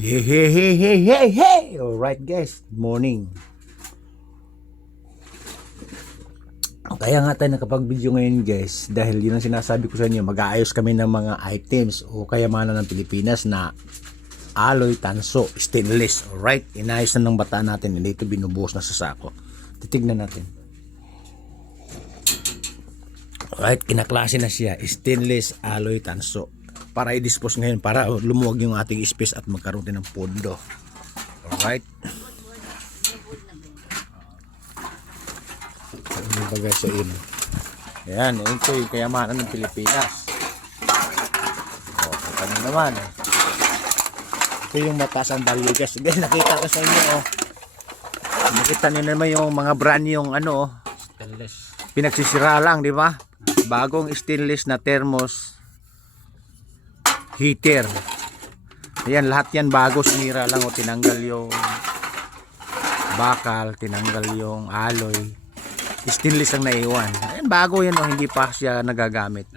Hey, hey, hey, hey, hey, hey! Alright guys, good morning. Kaya nga tayo nakapag-video ngayon guys, dahil yun ang sinasabi ko sa inyo, mag-aayos kami ng mga items o kayamanan ng Pilipinas na alloy, tanso, stainless. Alright, inayos na ng bata natin, hindi ito binubuhos na sa sako. Titignan natin. Alright, kinaklase na siya, stainless, alloy, tanso. Para i-dispose ngayon, para lumuwag yung ating space at magkaroon din ng pondo. Alright. Ano ba guys sa inyo? Ayan, ito yung kayamanan ng Pilipinas. O, ito nyo naman. Ito yung mataas ang value guys. Guys, nakita ko sa inyo, oh. Nakita nyo naman yung mga brand yung ano, oh. Stainless. Pinagsisira lang, di ba? Bagong stainless na thermos heater. Ayan, lahat yan bago, sinira lang o tinanggal yung bakal, tinanggal yung alloy. Stainless ang naiwan. Ayan, bago yan o, hindi pa siya nagagamit.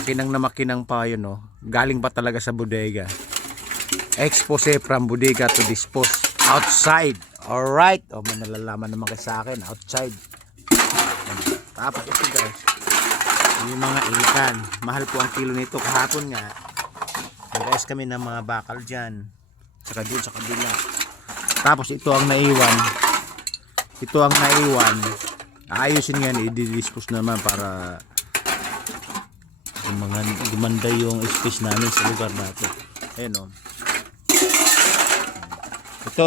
Makinang na makinang pa yun o. Galing pa talaga sa bodega. Expose from bodega to dispose outside. Alright. O, may nalalaman naman kayo sa akin. Outside. Tapos ito guys, yung mga ikan, mahal po ang kilo nito. Kahapon nga nag-ayos kami ng mga bakal dyan, saka dun sa kabila. Tapos ito ang naiwan, ayusin yan, i-dispose naman para gumanda yung space namin sa lugar natin. Ayun o,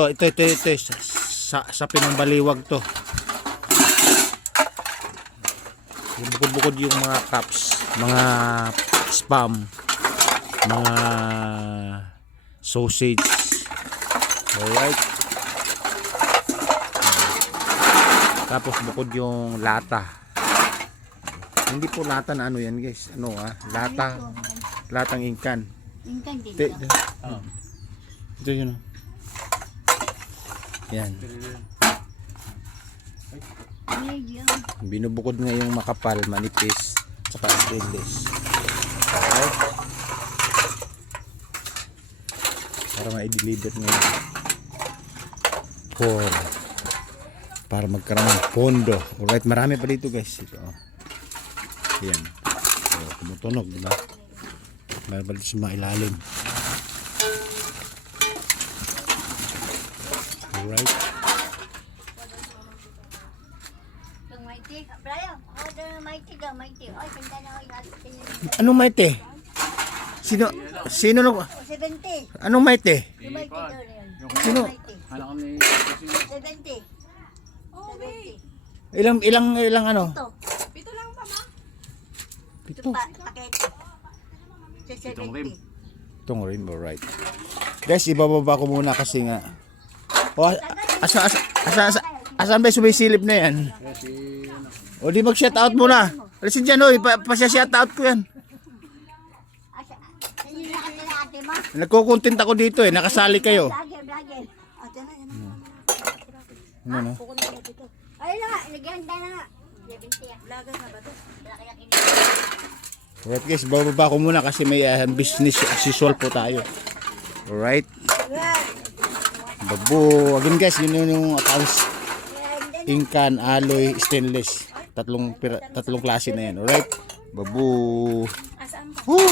ito sa pinangbaliwag to. Bukod-bukod yung mga cups, mga spam, mga sausage. Alright. Tapos bukod yung lata. Hindi po lata na ano yan guys. Ano lata. Latang ingkan. Ingkan din. Ito yun. Yan. Binubukod nga yung makapal, manipis, saka stainless. Alright. Para ma-deliver ngayon. Para magkaroon ng pondo. Alright, marami pa dito guys. Ito. Ayan. So, tumutunog, diba? Meron pa dito sa mga ilalim. Alright. Anong maite? Sino no? 70. Anong maite? Yung maite daw na yan. Sino? Alam kami 70. Ilang ano? Pito lang pa ma? Pito. Pakete. Sa 70. Itong rin, alright. Guys, ibababa ko muna kasi nga. Oh, asan ba sumisilip na yan? O di mag-shout out muna. Alisin dyan, oy. Pa-shout out ko yan. Nagkukontent ako dito eh. Nakasali kayo. Vlogger. Ano na? Ayun na nga, nagyanda na nga. 70. Vlogger na ba ito? Alright guys, bababa ko muna kasi may business as usual po tayo. Alright. Babu. Again guys, yun yung accounts. Ingkan, alloy, stainless. Tatlong klase na yan. Alright. Babu. Asaan ba? Woo!